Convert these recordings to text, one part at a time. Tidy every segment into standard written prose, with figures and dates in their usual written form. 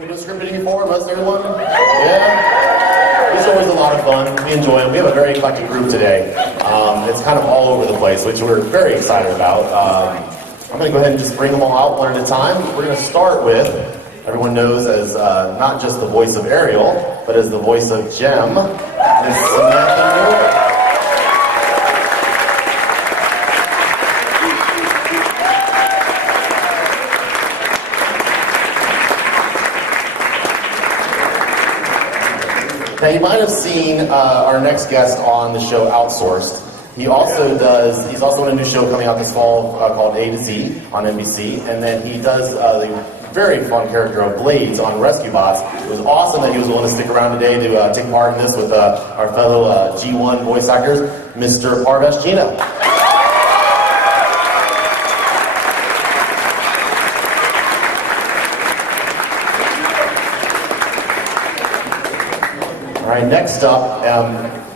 Have you done script reading before? Most everyone? Yeah? It's always a lot of fun. We enjoy it. We have a very eclectic group today. It's kind of all over the place, which we're very excited about. I'm going to go ahead and just bring them all out one at a time. We're going to start with, everyone knows as not just the voice of Ariel, but as the voice of Jem, Miss Samantha Moore. Now, you might have seen our next guest on the show, Outsourced. He's also in a new show coming out this fall called A to Z on NBC, and then he does the very fun character of Blades on Rescue Bots. It was awesome that he was willing to stick around today to take part in this with our fellow G1 voice actors, Mr. Prevenge Gina. All right, next up,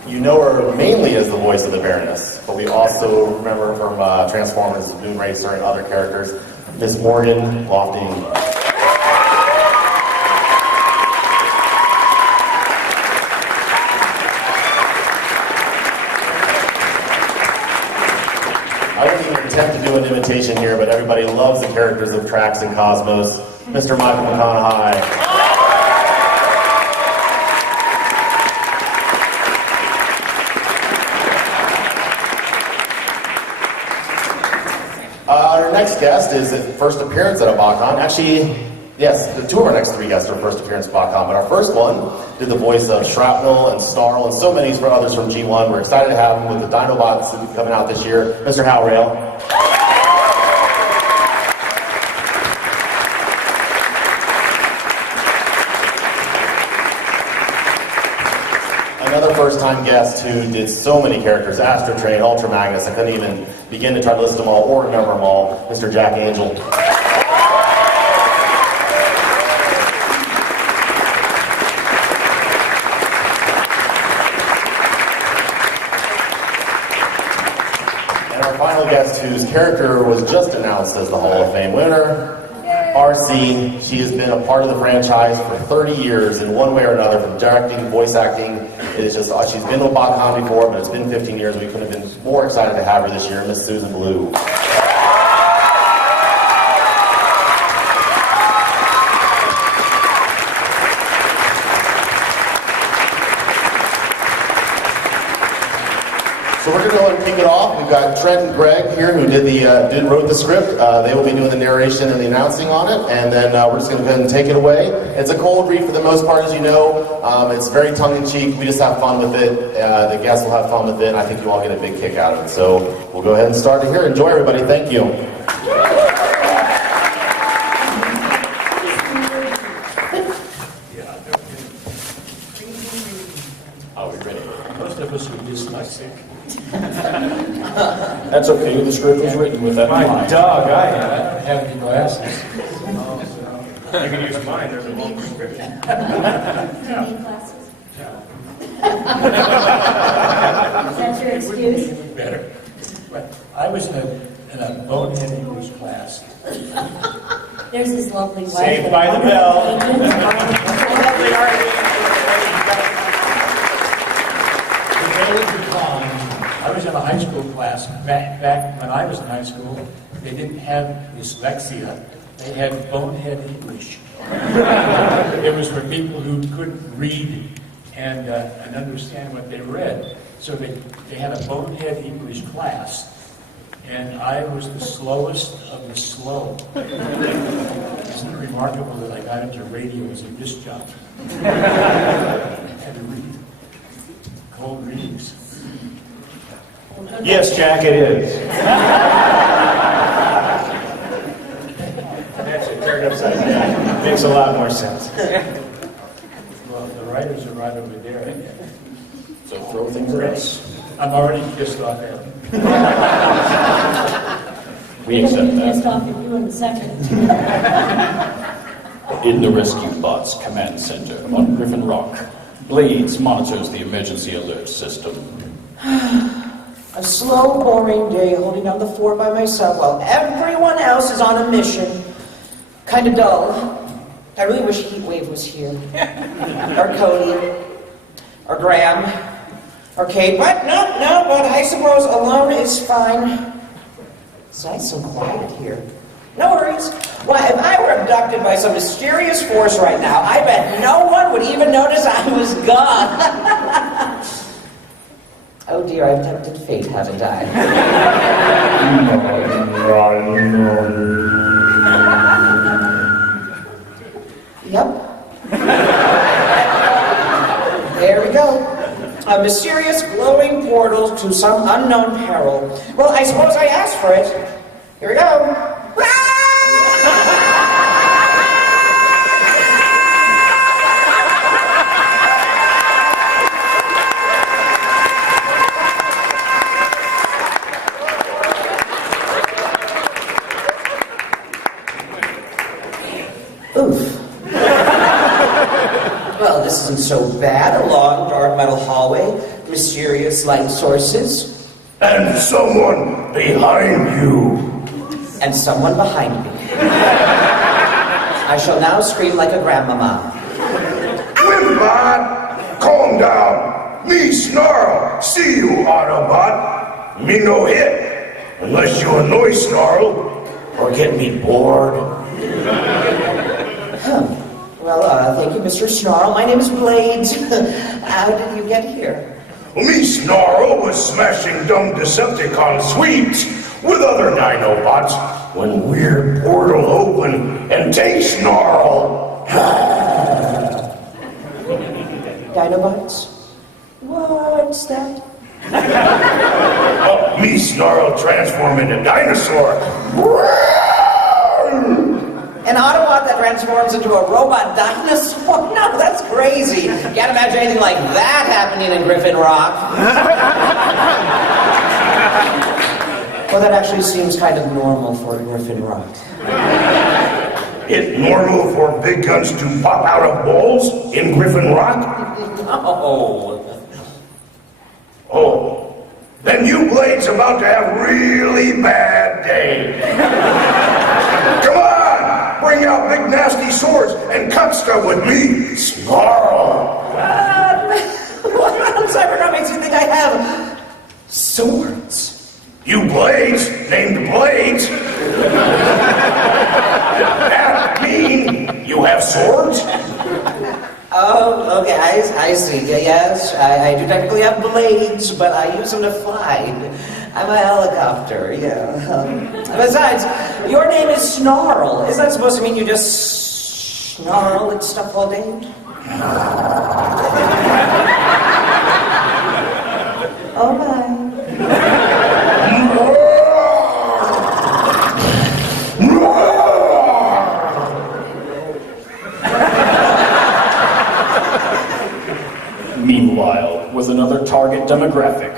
you know her mainly as the voice of the Baroness, but we also remember her from Transformers, Moon Racer, and other characters, Miss Morgan Lofting. I didn't even attempt to do an imitation here, but everybody loves the characters of Trax and Cosmos, Mr. Michael McConaughey. Our next guest is his first appearance at a BotCon. Actually, yes, the two of our next three guests are first appearance at BotCon, but our first one did the voice of Shrapnel and Snarl and so many others from G1. We're excited to have him with the Dinobots coming out this year, Mr. Hal Rail. Another first-time guest who did so many characters, Astro Train, Ultra Magnus, I couldn't even begin to try to list them all or remember them all, Mr. Jack Angel. And our final guest whose character was just announced as the Hall of Fame winner, RC. She has been a part of the franchise for 30 years in one way or another, from directing, voice acting. It is just, she's been to a BotCon before, but it's been 15 years. We couldn't have been more excited to have her this year, Miss Susan Blue. So we're going to go ahead and kick it off. We've got Trent and Greg here who wrote the script. They will be doing the narration and the announcing on it, and then we're just going to go ahead and take it away. It's a cold read for the most part, as you know. It's very tongue-in-cheek. We just have fun with it. The guests will have fun with it, and I think you all get a big kick out of it. So we'll go ahead and start it here. Enjoy, everybody. Thank you. Are we ready? Most of us are dyslexic. That's okay, the script was written with that in My mind. dog, I don't have any glasses. You can use mine, there's a long prescription. Do you need glasses? Is that your excuse? Better. But I was in a bonehead English class. There's this lovely wife. Saved by the bell. I was in a high school class back when I was in high school. They didn't have dyslexia. They had bonehead English. It was for people who couldn't read and understand what they read. So they had a bonehead English class, and I was the slowest of the slow. Isn't it remarkable that I got into radio as a disc jockey? Had to read cold readings. Yes, Jack, it is. That's it, turned upside down. Makes a lot more sense. Well, the writers are right over there. So throw things at us. I'm already pissed off at them. We You're going to accept be pissed that. off at you in a second. In the Rescue Bots Command Center on Griffin Rock, Blades monitors the emergency alert system. A slow, boring day holding down the fort by myself while everyone else is on a mission. Kind of dull. I really wish Heatwave was here. Or Cody. Or Graham. Or Kate. But but I suppose alone is fine. It's nice and quiet here. No worries. Why, if I were abducted by some mysterious force right now, I bet no one would even notice I was gone. Oh dear, I've tempted fate, haven't I? Yep. There we go. A mysterious glowing portal to some unknown peril. Well, I suppose I asked for it. Here we go. Oof. Well, this isn't so bad. A long, dark metal hallway, mysterious light sources. And someone behind you. And someone behind me. I shall now scream like a grandmama. Wimbot, calm down. Me Snarl, see you, Autobot. Me no hit, unless you annoy Snarl or get me bored. Well, thank you, Mr. Snarl. My name is Blades. How did you get here? Me Snarl was smashing dumb Decepticon sweeps with other Dinobots when weird portal opened and take Snarl. Dinobots? What's that? Me Snarl transform into dinosaur. An Autobot that transforms into a robot dinosaur? No, that's crazy. Can't imagine anything like that happening in Griffin Rock. Well, that actually seems kind of normal for Griffin Rock. It's normal for big guns to pop out of bowls in Griffin Rock? Oh. Then you Blades about to have really bad day. Come on! Bring out big nasty swords and cut stuff with me, Snarl. What on Cybertron makes you think I have swords? You Blades, named Blades. That mean you have swords? Oh, okay, I see. Yes, I do technically have blades, but I use them to fly. I'm a helicopter, yeah. Besides, your name is Snarl. Is that supposed to mean you just snarl at stuff all day? Oh my. Meanwhile, with another target demographic,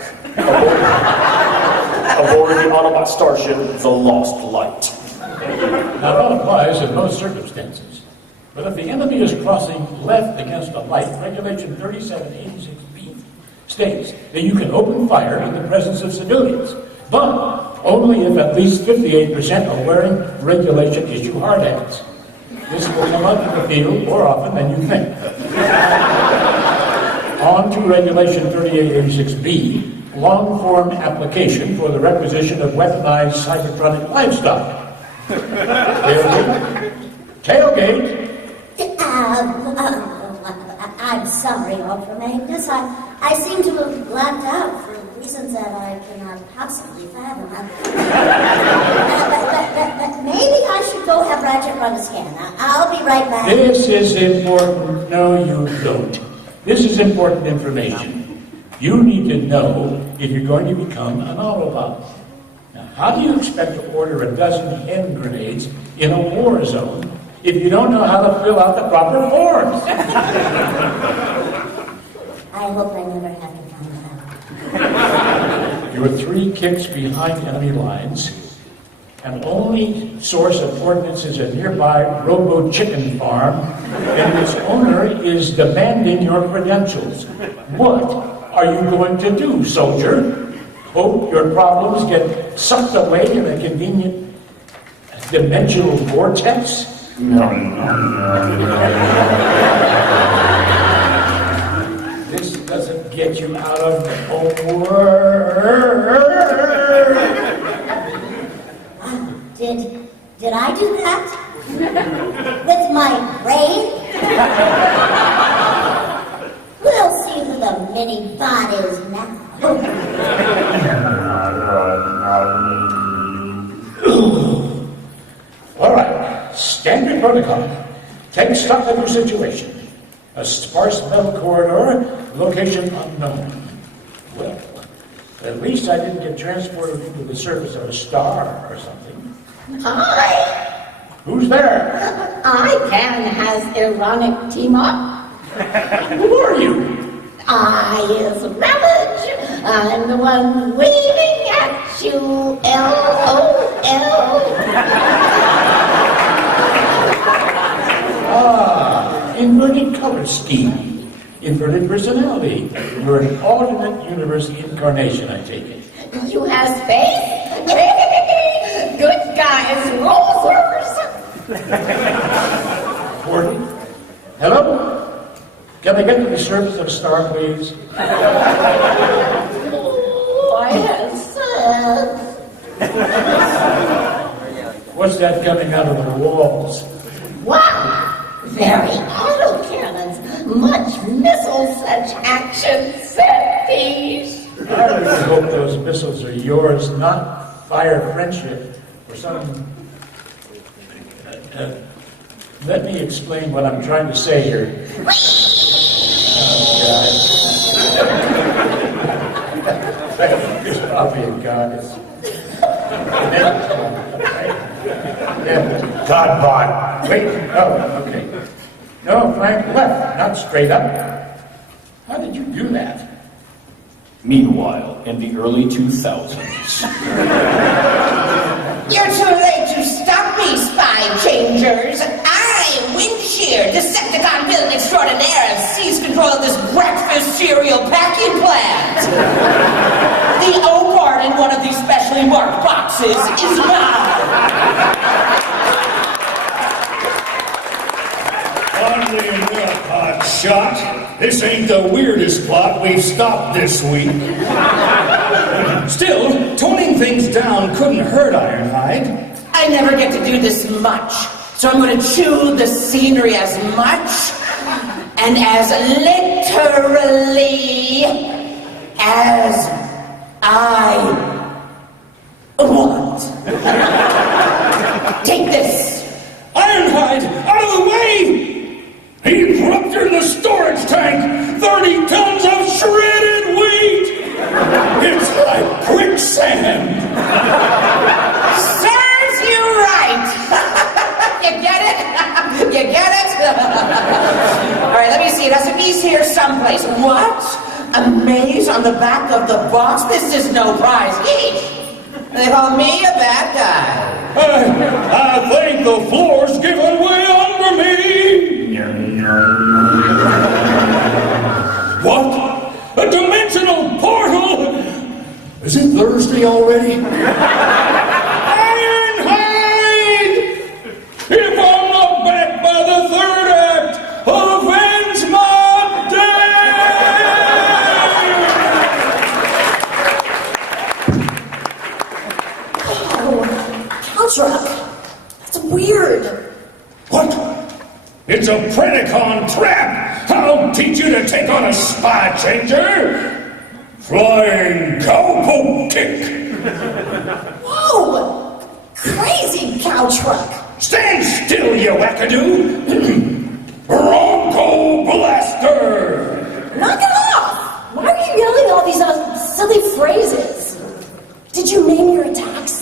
aboard the Autobot starship, the Lost Light. Now, that applies in most circumstances. But if the enemy is crossing left against a light, Regulation 3786B states that you can open fire in the presence of civilians, but only if at least 58% are wearing regulation issue hard hats. This will come out in the field more often than you think. On to Regulation 3886B, long-form application for the requisition of weaponized cybertronic livestock. Tailgate. I'm sorry, Ultra Magnus. I seem to have blacked out for reasons that I cannot possibly fathom. But maybe I should go have Ratchet run a scan. I'll be right back. This is important. No, you don't. This is important information. You need to know if you're going to become an Autobot. Now, how do you expect to order a dozen hand grenades in a war zone if you don't know how to fill out the proper forms? I hope I never have to find out. You're 3 kicks behind enemy lines, and only source of ordnance is a nearby robo-chicken farm, and its owner is demanding your credentials. What are you going to do, soldier? Hope your problems get sucked away in a convenient dimensional vortex? This doesn't get you out of the homework. Did I do that? With my brain? We'll see who the mini-bot is now. All right, standard protocol. Take stock of your situation. A sparse metal corridor, location unknown. Well, at least I didn't get transported to the surface of a star or something. Hi, Who's there? ICANN has ironic team up. Who are you? I is Ravage. I'm the one waving at you, LOL. Inverted color scheme. Inverted personality. You're an alternate universe incarnation, I take it. You has faith? Good guys, rollers. Gordon? Hello? Can I get to the surface of a star, please? I have said. What's that coming out of the walls? Wow, very autocannons. Much missile such action set piece. I really hope those missiles are yours, not fire friendship or some... let me explain what I'm trying to say here. I'll be a goddess. Godbot. Wait, oh, okay. No, Frank, left, not straight up. How did you do that? Meanwhile, in the early 2000s, You're too late to stop me, spy changers. I, Windshear, Decepticon villain extraordinaire, have seized control of this breakfast cereal packing plant. The O part in one of these specially marked boxes is mine. Oddly enough, hot shot, this ain't the weirdest plot we've stopped this week. Still, toning things down couldn't hurt, Ironhide. I never get to do this much, so I'm going to chew the scenery as much and as literally as I want. Take this. Ironhide, out of the way! He ruptured the storage tank! 30 tons of shredded wheat! It's like quicksand! Serves you right. You get it? You get it? All right, let me see. It has to be here someplace. What? A maze on the back of the box? This is no prize. Eesh. They call me a bad guy. I think the floor's giving way under me! What? A dimensional portal? Is it Thursday already? Ironhide! If I'm not back by the third act, avenge my Cow truck. That's weird. What? It's a Predacon trap! I'll teach you to take on a spy changer! Flying cowpoke kick! Whoa! Crazy cow truck. Stand still, you wackadoo! Bronco Blaster! Knock it off! Why are you yelling all these silly phrases? Did you name your attacks?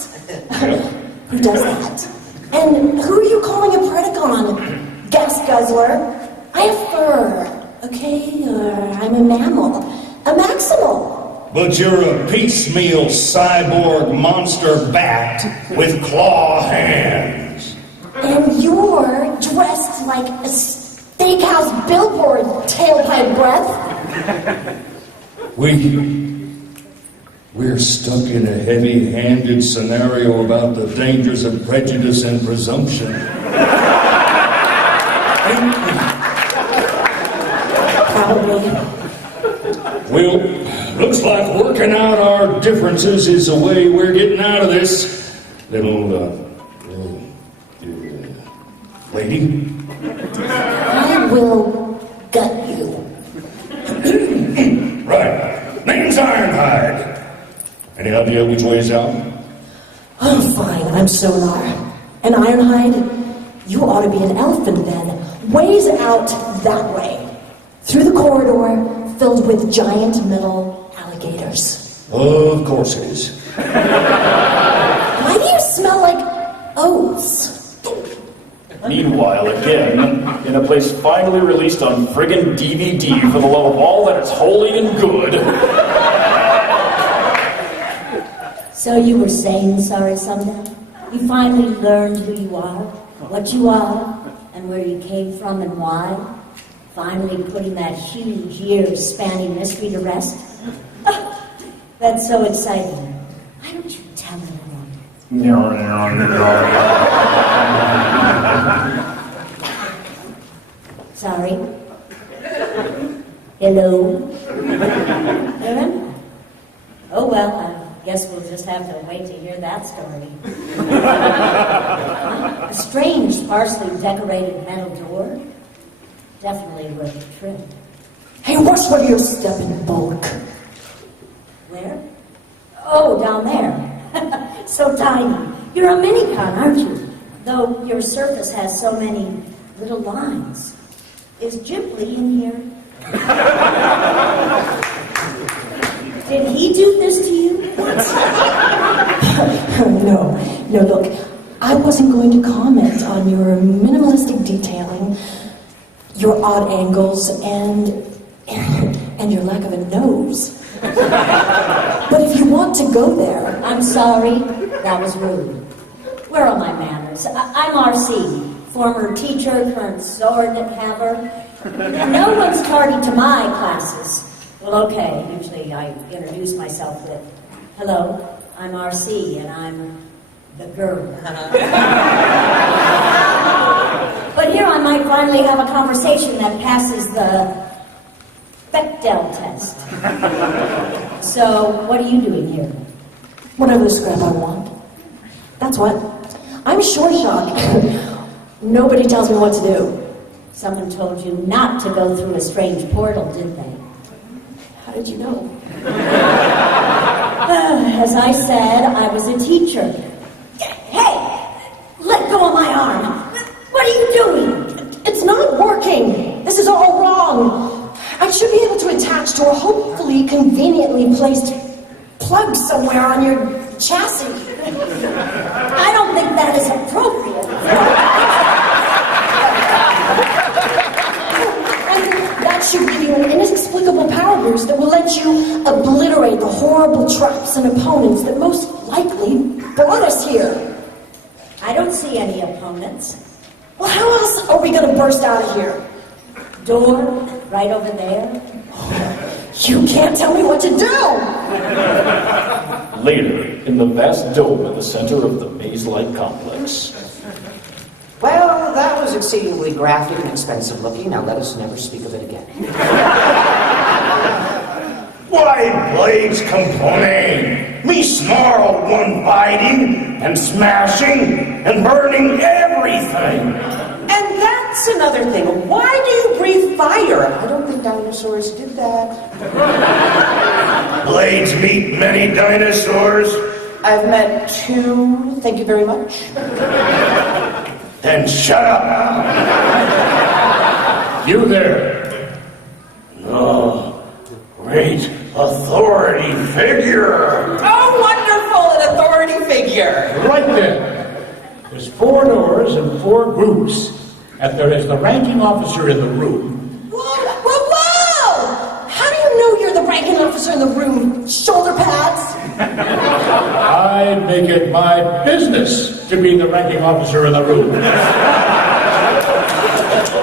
Who does that? And who are you calling a Predacon? Gas guzzler? I have fur, okay? I'm a mammal. A maximal. But you're a piecemeal cyborg monster bat with claw hands. And you're dressed like a steakhouse billboard, tailpipe breath. We're stuck in a heavy-handed scenario about the dangers of prejudice and presumption. Well, looks like working out our differences is the way we're getting out of this. Little, lady? I will gut you. Right. Name's Ironhide. Any idea which way's out? Oh, fine, I'm Sonar. And Ironhide, you ought to be an elephant then. Ways out that way. Through the corridor filled with giant metal alligators. Of course it is. Why do you smell like oats? Meanwhile, again, in a place finally released on friggin' DVD for the love of all that is holy and good. So you were saying sorry someday? You finally learned who you are, what you are, and where you came from and why? Finally putting that huge years-spanning mystery to rest? That's so exciting. Why don't you tell me more? Sorry? Hello? Remember? Oh well, I guess we'll just have to wait to hear that story. A strange, partially decorated metal door. Definitely worth a trip. Hey, watch where you're stepping, bulk. Where? Oh, down there. So tiny. You're a minicon, aren't you? Though your surface has so many little lines. Is Ghibli in here? Did he do this to you? No, look, I wasn't going to comment on your minimalistic detailing, your odd angles, and your lack of a nose. But if you want to go there... I'm sorry, that was rude. Where are my manners? I'm RC, former teacher, current sword haver. No one's tardy to my classes. Well, okay, usually I introduce myself with, hello, I'm RC, and I'm the girl. But here I might finally have a conversation that passes the Bechdel test. So, what are you doing here? Whatever the scrap I want. That's what. I'm short shock. Nobody tells me what to do. Someone told you not to go through a strange portal, didn't they? How did you know? As I said, I was a teacher. Hey! Let go of my arm! What are you doing? It's not working! This is all wrong! I should be able to attach to a hopefully conveniently placed plug somewhere on your chassis. I don't think that is appropriate. And that should give you an inexplicable power boost that will let you obliterate the horrible traps and opponents that most likely brought us here. I don't see any opponents. Well, how else are we going to burst out of here? Door, right over there. You can't tell me what to do! Later, in the vast dome at the center of the maze-like complex. Well, that was exceedingly graphic and expensive looking. Now let us never speak of it again. Why, Blades complain? Me snarl one biting and smashing and burning everything. And that's another thing. Why do you breathe fire? I don't think dinosaurs did that. Blades meet many dinosaurs. I've met 2. Thank you very much. Then shut up. You there. Oh, great authority figure. Oh, wonderful, an authority figure. Right there. There's 4 doors and 4 groups. And there is the ranking officer in the room. Whoa! How do you know you're the ranking officer in the room? Shoulder pads? I make it my business to be the ranking officer in the room.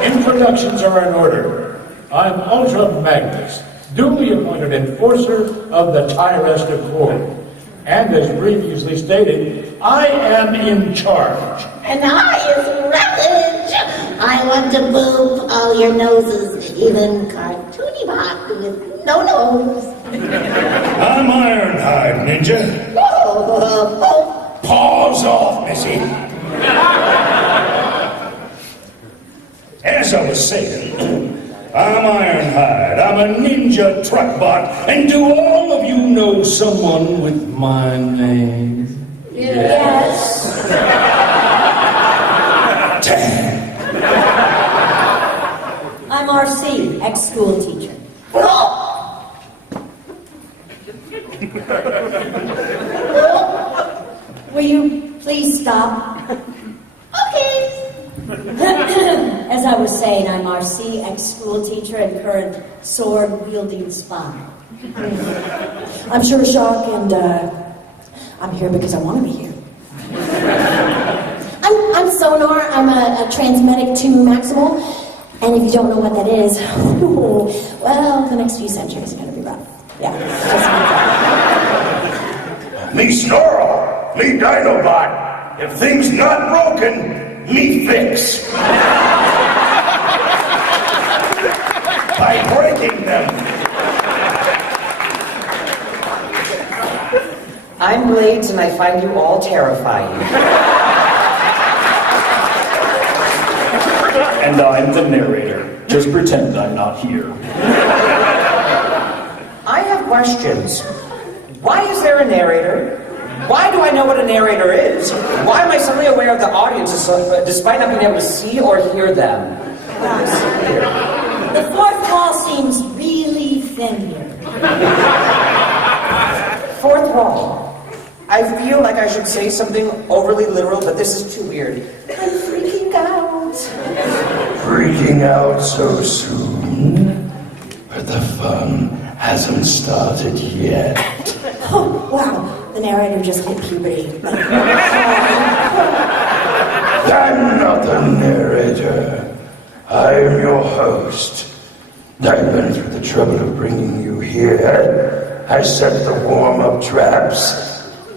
Introductions are in order. I'm Ultra Magnus, duly appointed enforcer of the Tyrest Accord. And as previously stated, I am in charge. And I is Ravage. I want to boop all your noses, even cartoony robot with no nose. I'm Ironhide, Ninja. Paws off, Missy. As I was saying, I'm Ironhide. I'm a ninja truck bot. And do all of you know someone with my name? Yes. Damn. I'm RC, ex-school teacher. Will you please stop? Okay. As I was saying, I'm RC, ex-school teacher and current sword-wielding spy. I'm sure shock, and I'm here because I want to be here. I'm Sonar. I'm a transmedic to Maximal. And if you don't know what that is, well, the next few centuries are going to be rough. Yeah. Me Snarl, me Dinobot. If things not broken, me fix. By breaking them. I'm Blades, and I find you all terrifying. And I'm the narrator. Just pretend I'm not here. I have questions. Why is there a narrator? Why do I know what a narrator is? Why am I suddenly aware of the audience despite not being able to see or hear them? The fourth wall seems really thin here. Fourth wall. I feel like I should say something overly literal, but this is too weird. I'm freaking out. Freaking out so soon? But the fun hasn't started yet. Oh, wow. The narrator just hit puberty. I'm not the narrator. I'm your host. I went through the trouble of bringing you here. I set the warm-up traps.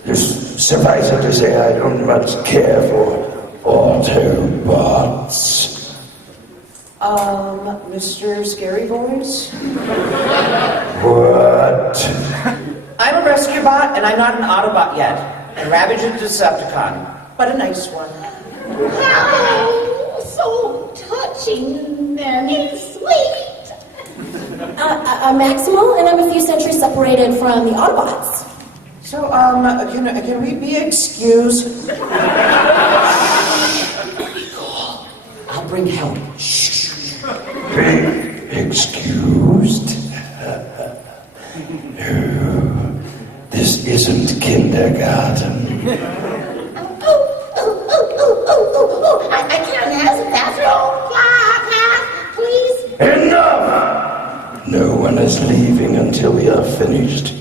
Just suffice it to say I don't much care for Autobots. Mr. Scary Voice? What? I'm a rescue bot, and I'm not an Autobot yet. And Ravage is a Decepticon, but a nice one. How so touching and sweet. I'm Maximal, and I'm a few centuries separated from the Autobots. So, can we be excused? I'll bring help. Be excused? This isn't kindergarten. I can't have the bathroom. Please. Enough! No one is leaving until we are finished.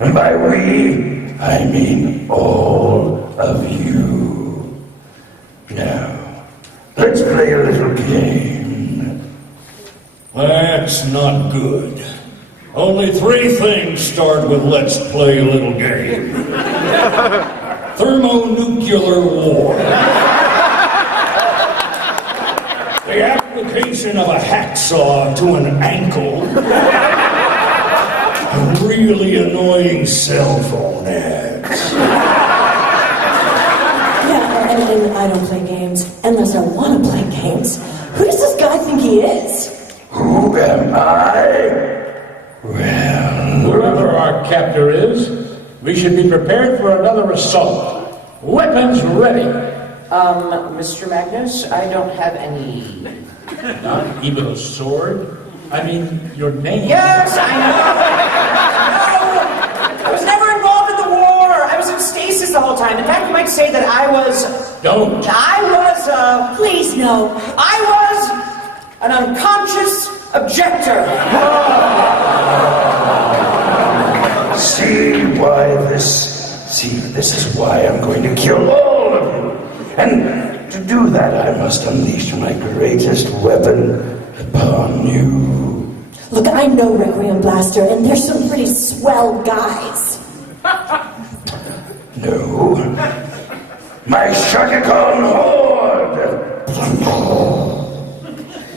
And by we, I mean all of you. Now, let's play a little game. That's not good. Only 3 things start with let's play a little game. Thermonuclear war. The application of a hacksaw to an ankle. A really annoying cell phone ads. Yeah, and I don't play games unless I want to play games. Who does this guy think he is? Who am I? Well, Whoever our captor is, we should be prepared for another assault. Weapons ready. Mr. Magnus, I don't have any. Not even a sword? I mean, your name. Yes, I know! No! I was never involved in the war! I was in stasis the whole time. In fact, you might say that I was... Don't. Please, no. I was an unconscious objector. This is why I'm going to kill all of you. And to do that, I must unleash my greatest weapon upon you. Look, I know Requiem Blaster, and there's some pretty swell guys. No. My Shotacon Horde!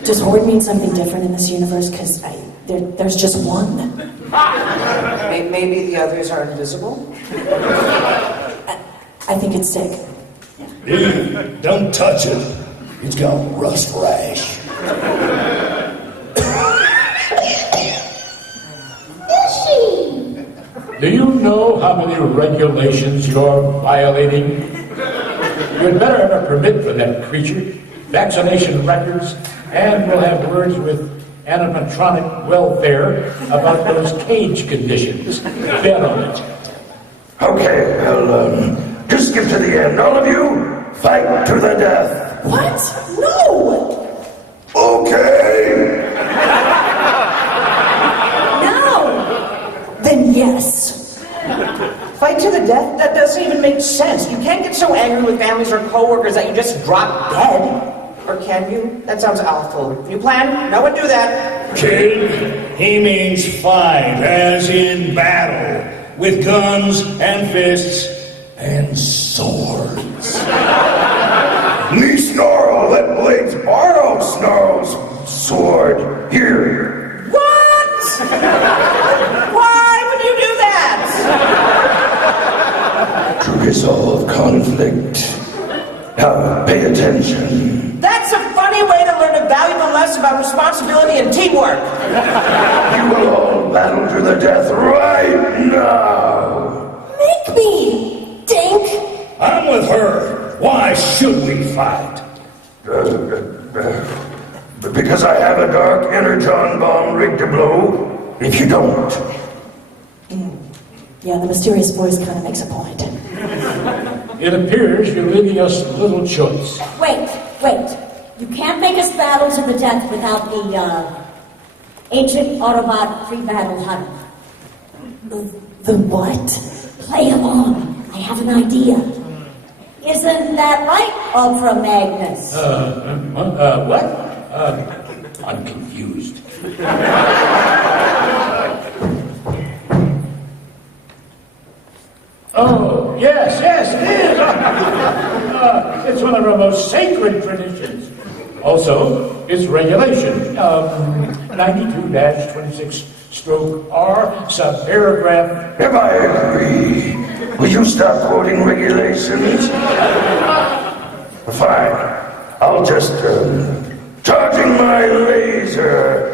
Does Horde mean something different in this universe? Because There's just one. Maybe the others are invisible? I think it's Dick. Dude, don't touch it. It's got rust rash. Do you know how many regulations you're violating? You'd better have a permit for that creature, vaccination records, and we'll have words with animatronic welfare about those cage conditions. Bet on it. Okay, well, just skip to the end. All of you, fight to the death. What? No! Okay. No! Then yes. Fight to the death? That doesn't even make sense. You can't get so angry with families or coworkers that you just drop dead. Or can you? That sounds awful. You plan? No one do that. Kid, he means fight, as in battle, with guns and fists and swords. Me snarl, let blades borrow Snarl's sword. Here. What? Why would you do that? To resolve conflict. Now, pay attention. That's a funny way to learn a valuable lesson about responsibility and teamwork. You will all battle to the death right now. Make me! Dink! I'm with her. Why should we fight? Because I have a dark energon bomb rigged to blow. If you don't. Yeah, the mysterious voice kind of makes a point. It appears you're leaving us little choice. Wait. You can't make us battle to the death without the ancient Autobot pre-battle huddle. The what? Play along. I have an idea. Isn't that right, Ultra Magnus? What? I'm confused. Oh, yes, it is. It's one of our most sacred traditions. Also, it's regulation. 92-26/R, subparagraph. If I agree, will you stop quoting regulations? Fine. I'll just, charging my laser.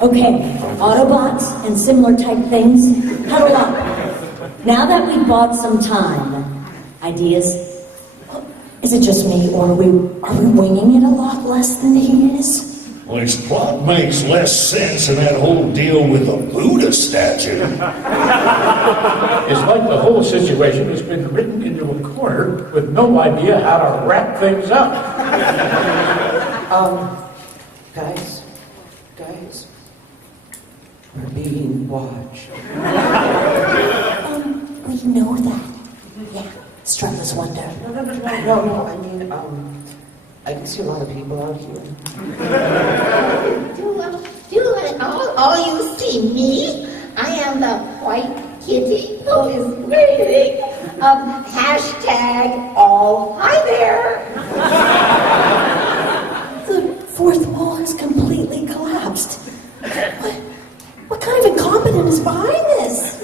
Okay, Autobots and similar type things, huddle up. Now that we've bought some time, ideas? Is it just me, or are we winging it a lot less than he is? Well, his plot makes less sense than that whole deal with the Buddha statue. It's like the whole situation has been written into a corner with no idea how to wrap things up. Guys. We're being watched. We know that. Yeah, Strutless wonder. No, I mean, I can see a lot of people out here. All you see me? I am the white kitty who is waiting. Hashtag all hi there. The fourth wall has completely collapsed. What kind of incompetent is behind this?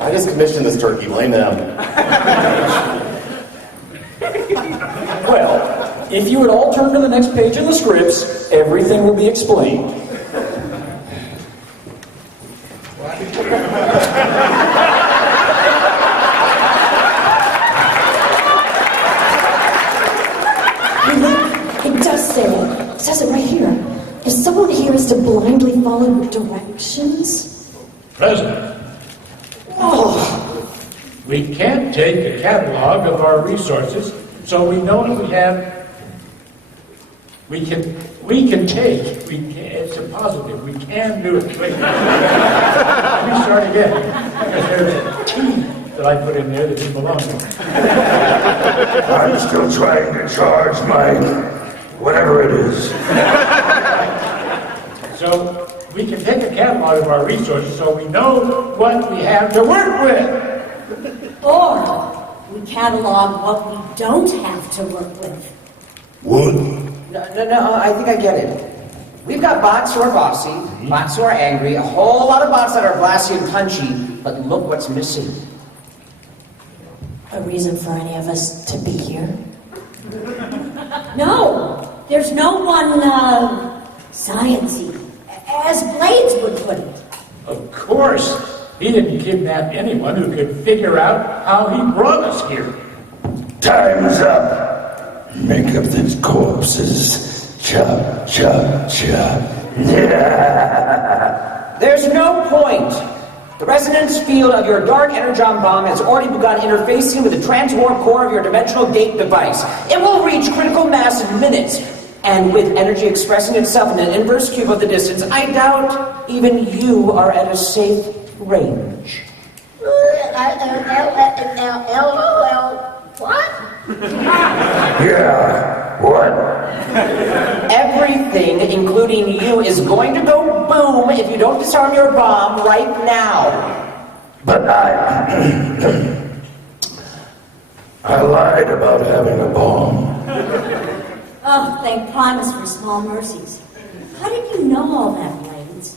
I just commissioned this turkey. Blame them. Well, if you would all turn to the next page of the scripts, everything will be explained. It does say it. It says it right here. If someone here is to blindly follow directions... President. We can't take a catalog of our resources, so we know that it's a positive, we can do it. Wait. Let me start again. There's a T that I put in there that didn't belong to me. I'm still trying to charge my whatever it is. So we can take a catalog of our resources so we know what we have to work with. Or we catalog what we don't have to work with. Wood. No, I think I get it. We've got bots who are bossy, bots who are angry, a whole lot of bots that are glassy and punchy, but look what's missing. A reason for any of us to be here? No, there's no one, science-y, as Blades would put it. Of course, he didn't kidnap anyone who could figure out how he brought us here. Time's up. Make up these corpses. Chop, chop, chop. There's no point. The resonance field of your dark energon bomb has already begun interfacing with the transwarp core of your dimensional gate device. It will reach critical mass in minutes, and with energy expressing itself in an inverse cube of the distance, I doubt even you are at a safe range. What? Yeah, what? Everything, including you, is going to go boom if you don't disarm your bomb right now. But I lied about having a bomb. Oh, thank Primus for small mercies. How did you know all that, Blades?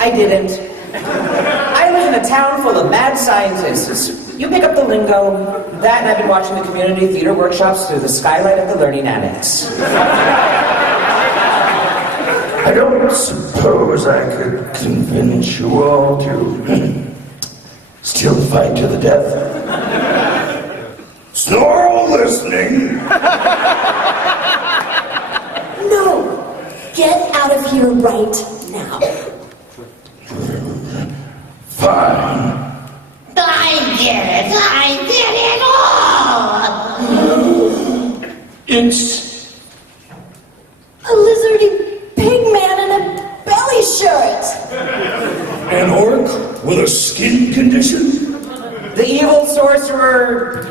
I didn't. I live in a town full of mad scientists. You pick up the lingo. That and I've been watching the community theater workshops through the skylight of the learning annex. I don't suppose I could convince you all to still fight to the death. Snarl listening. No! Get out of here right now. Fine. I did it all! It's A lizardy pig man in a belly shirt! An orc with a skin condition? The evil sorcerer...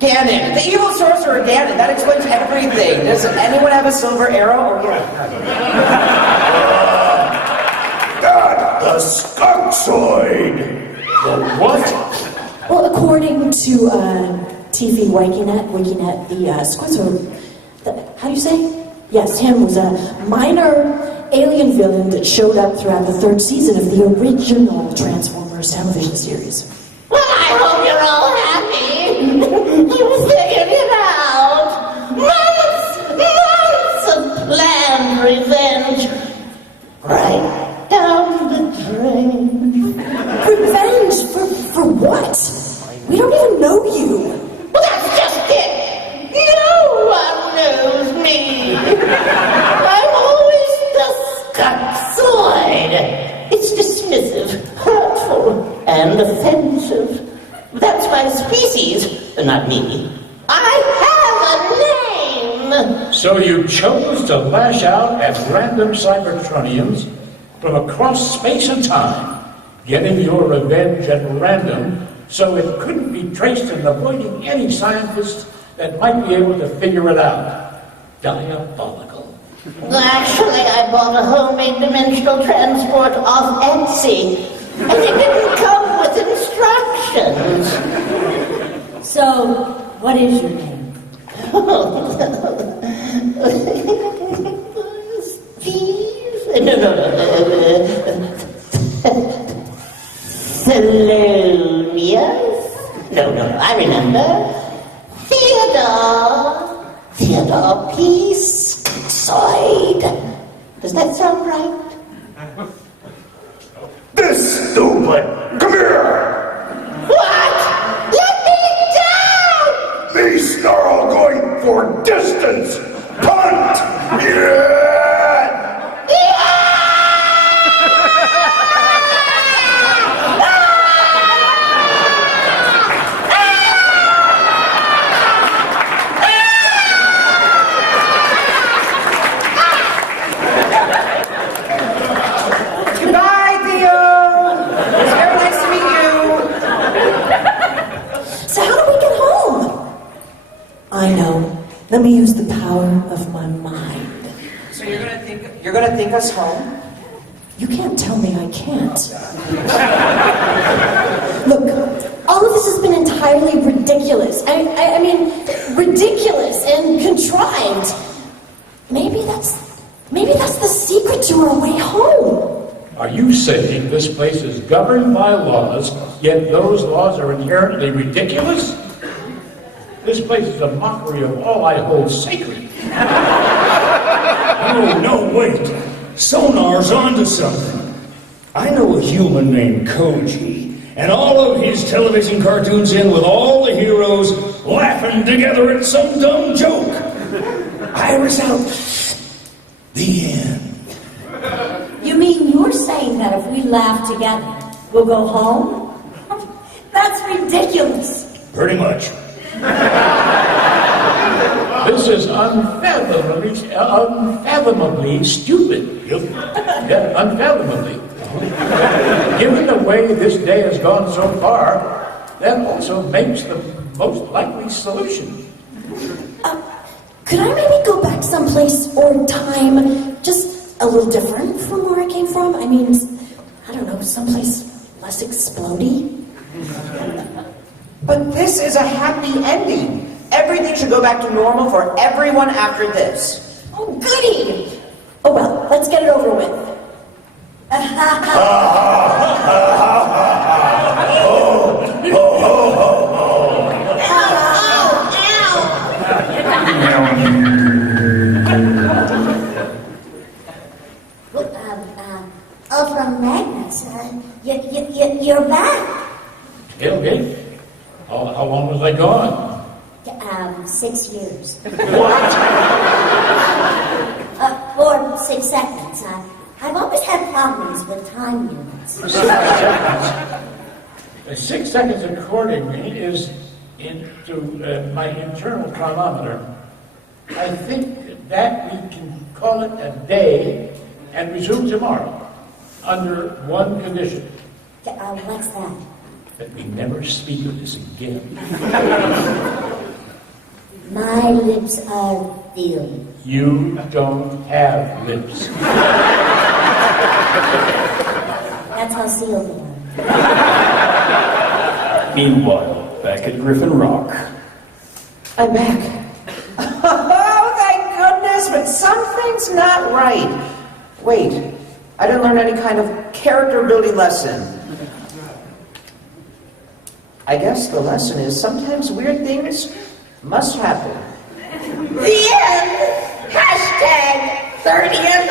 Ganon. The evil sorcerer Ganon. That explains everything. Does anyone have a silver arrow? The skunkoid. the what? Well, according to TV Wikinet, the Squizzer, how do you say? Yes, him was a minor alien villain that showed up throughout the third season of the original Transformers television series. Well, I hope you're all happy. You figured it out. Months of planned revenge. Right down the drain. Revenge? For what? We don't even know you. Well, that's just it. No one knows me. I'm always the skunkoid. It's dismissive, hurtful, and offensive. That's my species, not me. I have a name. So you chose to lash out at random Cybertronians from across space and time, getting your revenge at random so it couldn't be traced and avoiding any scientists that might be able to figure it out. Diabolical. Actually, I bought a homemade dimensional transport off Etsy, and it didn't come with instructions. So, what is your name? Steve? No. Thelonious? No, I remember. Theodore P. Schizoid. Does that sound right? This stupid. Come here. What? Let me down! Me snarl going for distance. Punt. Yeah. Goodbye, Theo. It's very nice to meet you. So how do we get home? I know. Let me use the power of my mind. So you're gonna think you're gonna think us home? You can't tell me I can't. Look, all of this has been entirely ridiculous. I mean, ridiculous and contrived. Maybe that's the secret to our way home. Are you saying this place is governed by laws, yet those laws are inherently ridiculous? This place is a mockery of all I hold sacred. Oh, no, wait. Sonar's onto something. I know a human named Koji, and all of his television cartoons end with all the heroes laughing together at some dumb joke. Iris out. The end. You mean you're saying that if we laugh together, we'll go home? That's ridiculous. Pretty much. This is unfathomably stupid. Yeah, unfathomably. Given the way this day has gone so far, that also makes the most likely solution. Could I maybe go back someplace or time just a little different from where I came from? I mean, I don't know, someplace less explodey? But this is a happy ending. Everything should go back to normal for everyone after this. Oh, goody! Oh well, let's get it over with. Oh, from Magnus. You're back. Tailgate? How long was I gone? 6 years. What? Or 6 seconds. I've always had problems with time units. 6 seconds? 6 seconds according is into my internal chronometer. I think that we can call it a day and resume tomorrow under one condition. What's that? That we never speak of this again. My lips are feeling. You don't have lips. That's how sealed they are. Meanwhile, back at Griffin Rock. I'm back. Oh, thank goodness, but something's not right. Wait, I didn't learn any kind of character building lesson. I guess the lesson is sometimes weird things must happen. The end. #30th